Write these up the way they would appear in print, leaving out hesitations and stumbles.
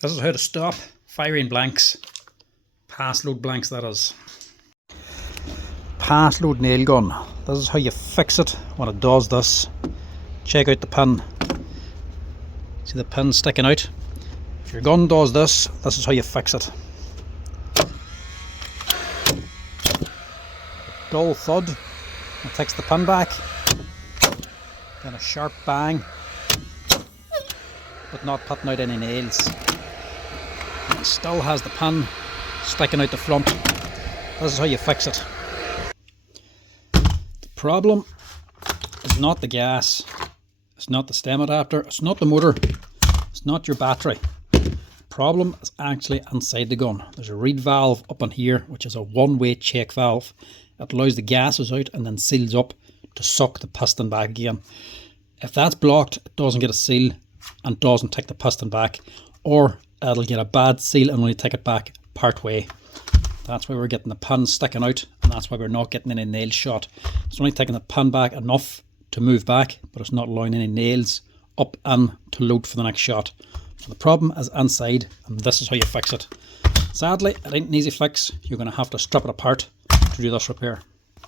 This is how to stop firing blanks. Paslode blanks, that is. Paslode nail gun. This is how you fix it when it does this. Check out the pin. See the pin sticking out? If your gun does this, this is how you fix it. Dull thud. It takes the pin back. Then a sharp bang, but not putting out any nails. It still has the pin sticking out the front. This is how you fix it. The problem is not the gas, it's not the stem adapter, it's not the motor, it's not your battery. The problem is actually inside the gun. There's a reed valve up in here, which is a one-way check valve. It allows the gases out and then seals up to suck the piston back again. If that's blocked, it doesn't get a seal and doesn't take the piston back, or it'll get a bad seal and only take it back part way. That's why we're getting the pin sticking out, and that's why we're not getting any nails shot. It's only taking the pin back enough to move back, but it's not allowing any nails up in to load for the next shot. So the problem is inside, and this is how you fix it. Sadly, it ain't an easy fix. You're going to have to strip it apart to do this repair.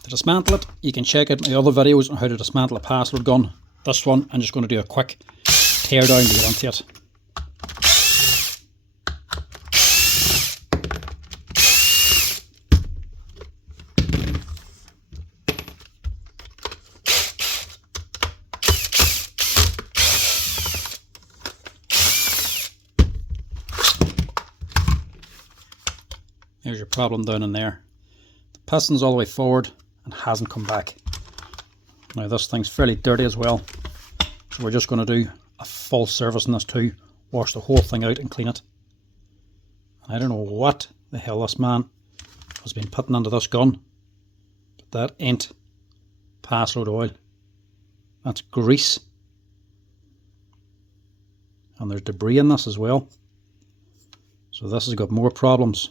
To dismantle it, you can check out my other videos on how to dismantle a Paslode gun. This one, I'm just going to do a quick tear down to get into it. There's your problem down in there. The piston's all the way forward and hasn't come back. Now this thing's fairly dirty as well, so we're just going to do a full service on this too, wash the whole thing out and clean it. I don't know what the hell this man has been putting into this gun, but that ain't Paslode oil. That's grease, and there's debris in this as well. So this has got more problems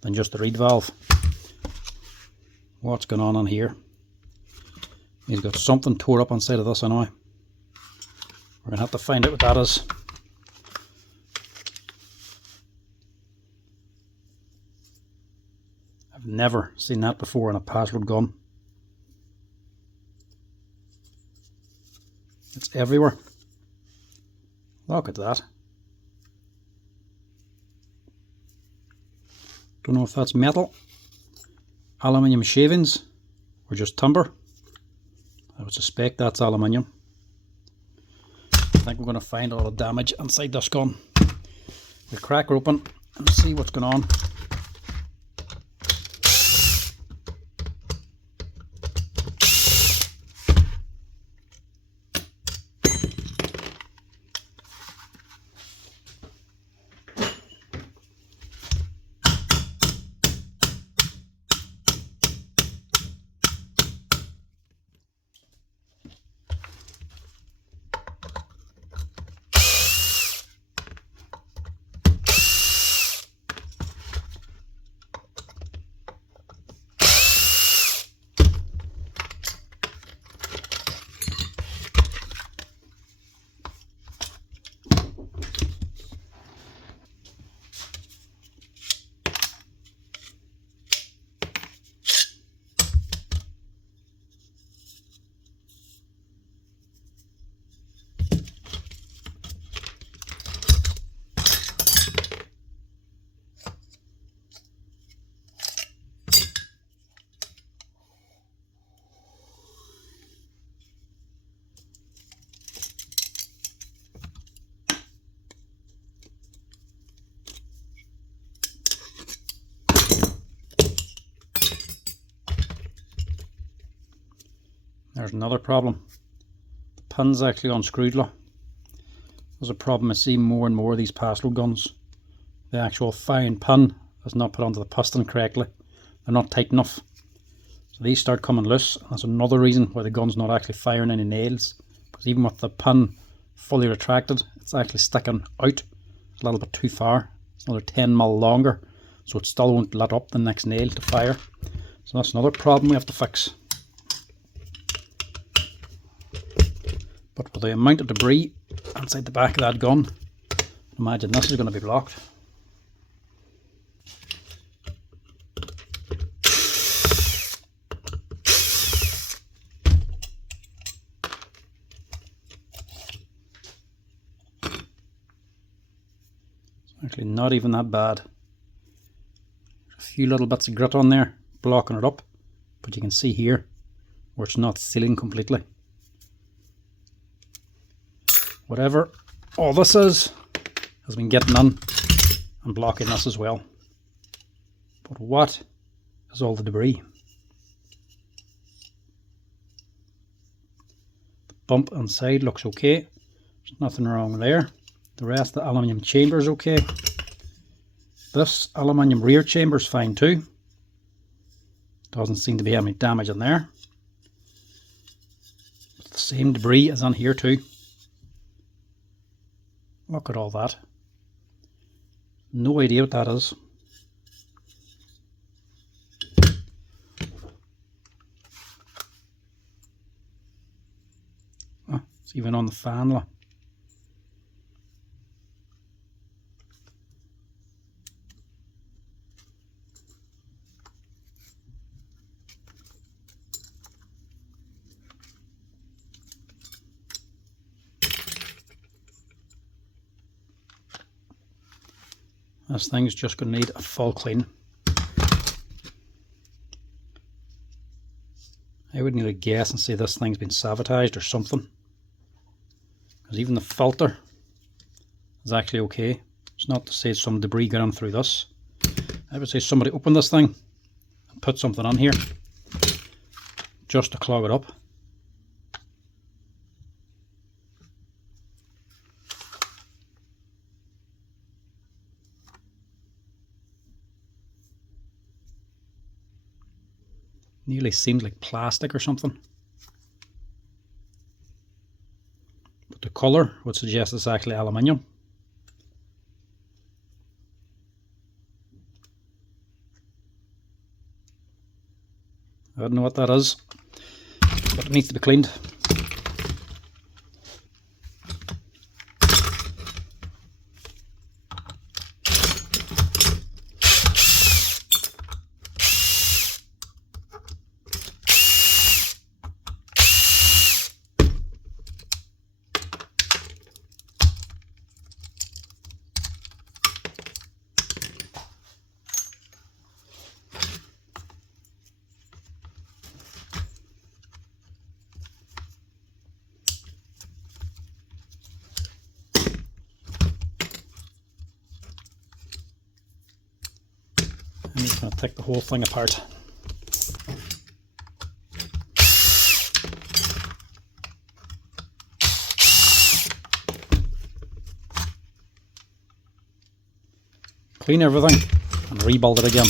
than just the reed valve. What's going on in here? He's got something tore up inside of this anyway. We're going to have to find out what that is. I've never seen that before in a Paslode gun. It's everywhere. Look at that. Don't know if that's metal, aluminium shavings, or just timber. I would suspect that's aluminium. I think we're going to find all the damage inside this gun. We'll crack her open and see what's going on. There's another problem. The pin's actually unscrewed. Look. There's a problem I see more and more of these Paslode guns. The actual firing pin is not put onto the piston correctly. They're not tight enough. So these start coming loose. That's another reason why the gun's not actually firing any nails. Because even with the pin fully retracted, it's actually sticking out a little bit too far. It's another 10mm longer. So it still won't let up the next nail to fire. So that's another problem we have to fix. But with the amount of debris inside the back of that gun, Imagine this is going to be blocked. Actually not even that bad. A few little bits of grit on there blocking it up, but you can see here where it's not sealing completely. Whatever all this is has been getting in and blocking this as well. But what is all the debris? The bump inside looks okay, there's nothing wrong there. The rest of the aluminium chamber is okay. This aluminium rear chamber is fine too. Doesn't seem to be any damage in there. The same debris is on here too. Look at all that. No idea what that is. Oh, it's even on the fan. Look. This thing's just going to need a full clean. I would need to guess and say this thing's been sabotaged or something. Because even the filter is actually okay. It's not to say some debris got in through this. I would say somebody opened this thing and put something on here just to clog it up. Nearly seemed like plastic or something. But the colour would suggest it's actually aluminium. I don't know what that is, but it needs to be cleaned. I'm just going to take the whole thing apart. Clean everything and rebuild it again.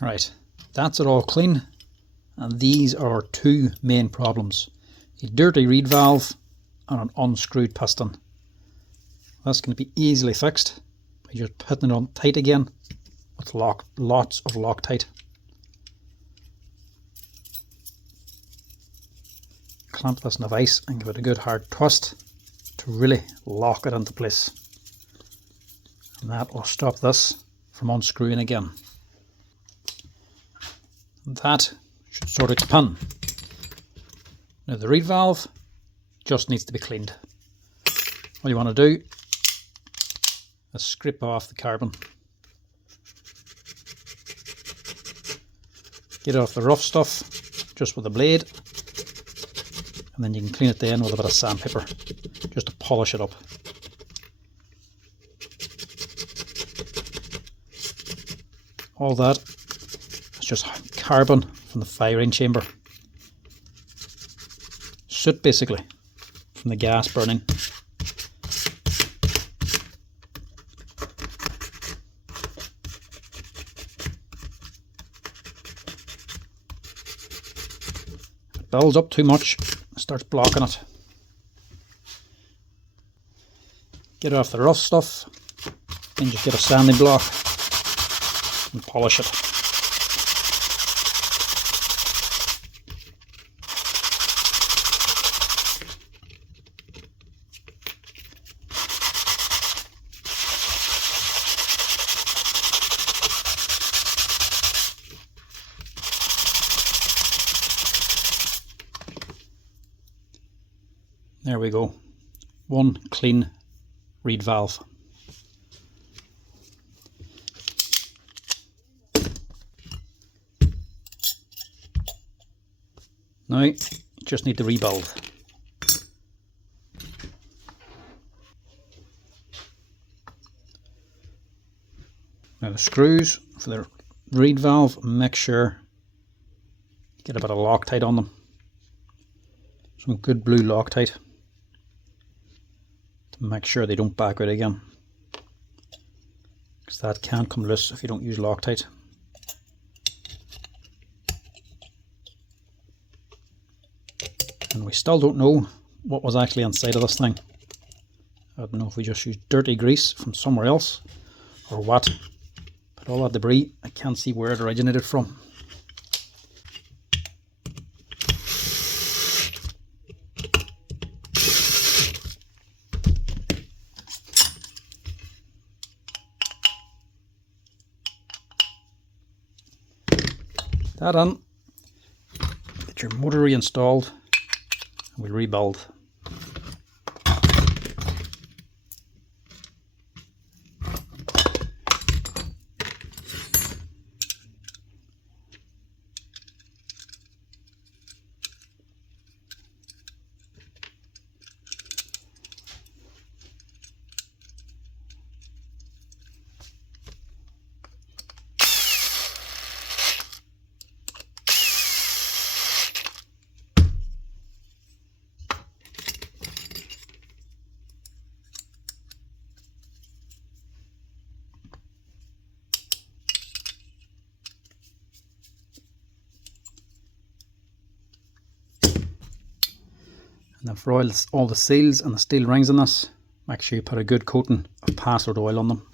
Right, that's it all clean, and these are our two main problems: a dirty reed valve and an unscrewed piston. That's going to be easily fixed by just putting it on tight again with lots of Loctite. Clamp this in a vise and give it a good hard twist to really lock it into place, and that will stop this from unscrewing again. That should sort out the pin. Now the reed valve just needs to be cleaned. All you want to do is scrape off the carbon, get off the rough stuff just with a blade, and then you can clean it then with a bit of sandpaper just to polish it up. All that is just carbon from the firing chamber. Soot basically from the gas burning. If it builds up too much, it starts blocking it. Get off the rough stuff, then just get a sanding block and polish it. There we go, one clean reed valve. Now you just need to rebuild. Now the screws for the reed valve, make sure you get a bit of Loctite on them. Some good blue Loctite to make sure they don't back out again, because that can come loose if you don't use Loctite. And we still don't know what was actually inside of this thing. I don't know if we just used dirty grease from somewhere else or what, but all that debris, I can't see where it originated from. That in, get your motor reinstalled, and we'll rebuild. And then for all the seals and the steel rings in this, make sure you put a good coating of Paslode oil on them.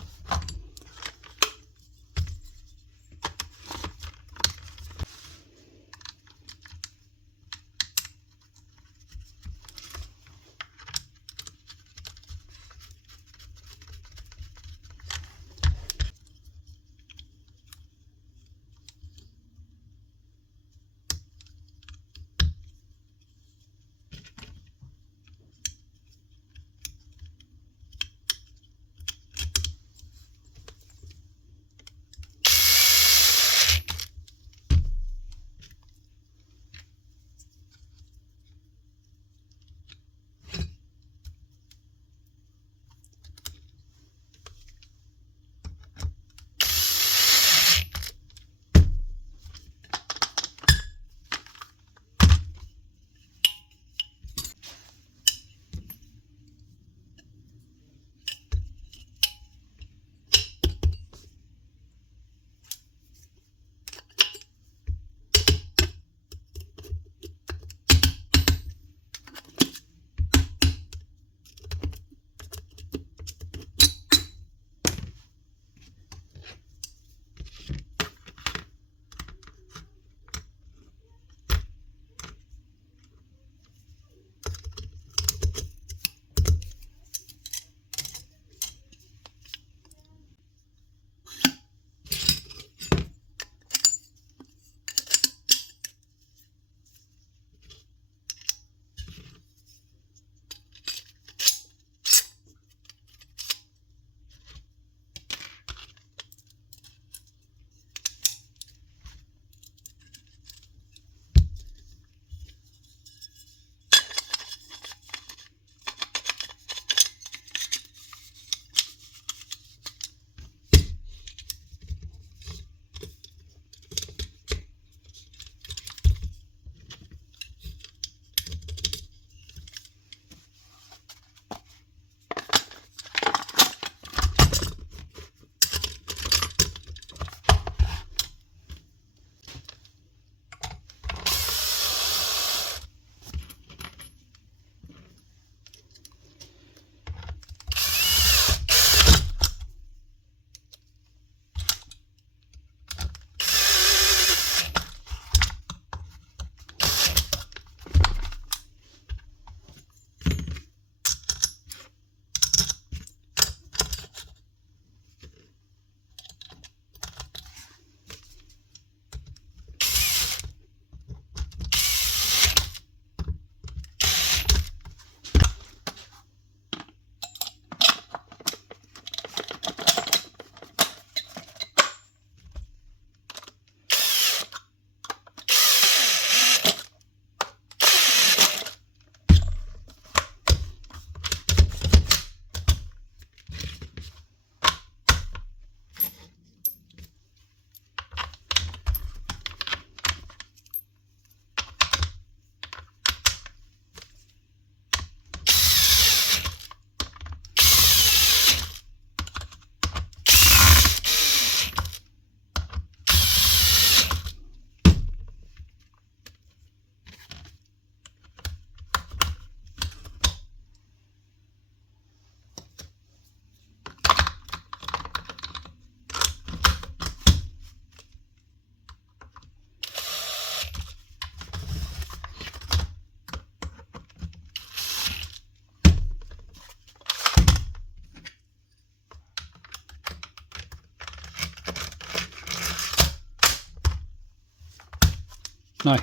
Now,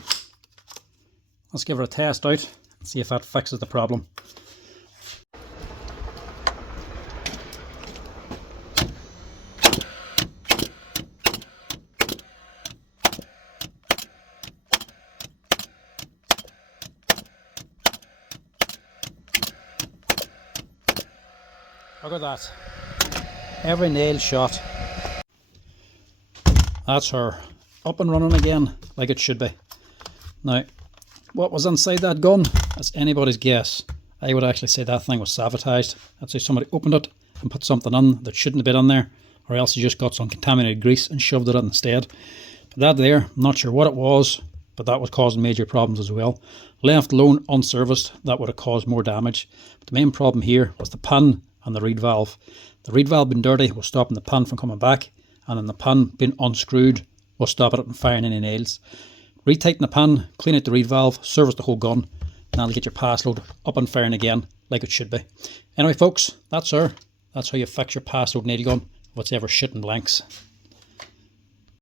let's give it a test out and see if that fixes the problem. Look at that. Every nail shot. That's her. Up and running again like it should be. Now, what was inside that gun is anybody's guess. I would actually say that thing was sabotaged. I'd say somebody opened it and put something in that shouldn't have been in there, or else you just got some contaminated grease and shoved it in instead. But that there, I'm not sure what it was, but that was causing major problems as well. Left alone unserviced, that would have caused more damage. But the main problem here was the pin and the reed valve. The reed valve being dirty was stopping the pin from coming back, and then the pin being unscrewed was stopping it from firing any nails. Retighten the pin, clean out the reed valve, service the whole gun, and that'll get your Paslode up and firing again like it should be. Anyway folks, that's how you fix your Paslode nail gun if it's ever shitting blanks.